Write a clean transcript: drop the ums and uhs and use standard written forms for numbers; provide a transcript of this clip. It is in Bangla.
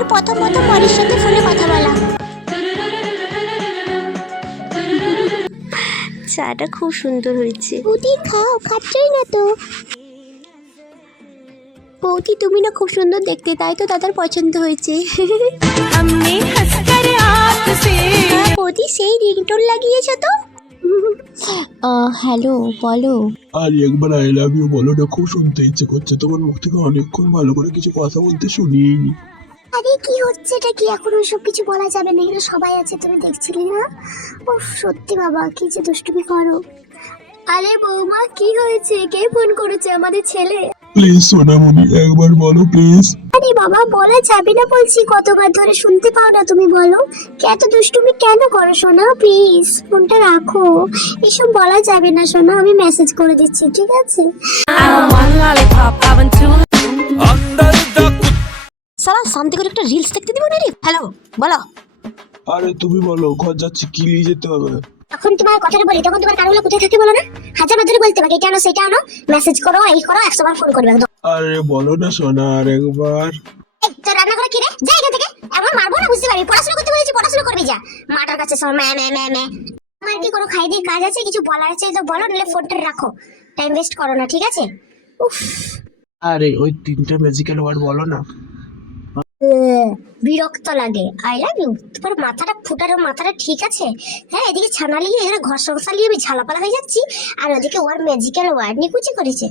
জীবনের প্রথম বরের সাথে ফোনে কথা বলা। চাটা খুব সুন্দর হয়েছে। বৌদি খাও, খাচ্ছই না তো। বৌদি তুমি না খুব সুন্দর দেখতে, তাই তো দাদার পছন্দ হয়েছে। বৌদি সেই রিংটোন লাগিয়েছো তো? হ্যালো বলো। আর একবার আই লাভ ইউ বলো না, খুব শুনতে ইচ্ছে করছে তোমার মুখ থেকে। অনেকক্ষণ ভালো করে কিছু কথা বলতে শুনিনি। আরে কি হচ্ছে এটা কি? এখন ওইসব কিছু বলা যাবে না, এখানে সবাই আছে, তুমি দেখছিলি না? উফ সত্যি বাবা কি যে দুষ্টুমি করো। আরে বৌমা কি হয়েছে? কে ফোন করেছে? আমাদের ছেলে। প্লিজ সোনামণি একবার বলো প্লিজ। আরে বাবা বলা যাবে না বলছি, কতবার ধরে শুনতে পাও না তুমি? বলো এত দুষ্টুমি কেন করো সোনা? প্লিজ ফোনটা রাখো, এসব বলা যাবে না সোনা, আমি মেসেজ করে দিচ্ছি ঠিক আছে? সালা শান্তি করে একটা রিলস দেখতে দিব না রে। হ্যালো বলো। আরে তুমি বলো, ঘর যাচ্ছি, কি নিয়ে যেতে হবে? এখন তোমার কথাটা বলি, তখন তোমার কারগুলো কোথায় থাকে বলো না? হাজার ধরে বলতে পারো এটা আনো সেটা আনো, মেসেজ করো এই করো, 100 বার ফোন করবে। আরে বলো না সোনা আর একবার। এই তো রান্না করে কি রে? যা এখান থেকে, এমন মারবো না বুঝতে পারবি। পড়াশোনা করতে বলেছি, পড়াশোনা করবি যা। মাটার কাছে সব ম্যা ম্যা ম্যা ম্যা। আমার কি কোনো খাই দিয়ে কাজ আছে? কিছু বলার আছে তো বলো, নাহলে ফোনটা রাখো, টাইম ওয়েস্ট করো না ঠিক আছে? উফ আরে ওই 3টা ম্যাজিক্যাল ওয়ার্ড বলো না। বিরক্ত লাগে। I love you. তোমার মাথাটা ফুটারো, মাথাটা ঠিক আছে? হ্যাঁ এদিকে ছানা লিয়ে, এখানে ঘর সংসার নিয়ে আমি ঝালাপালা হয়ে যাচ্ছি, আর ওদিকে ওর ম্যাজিক্যাল ওয়ার্ড নিয়ে কুচি করেছে।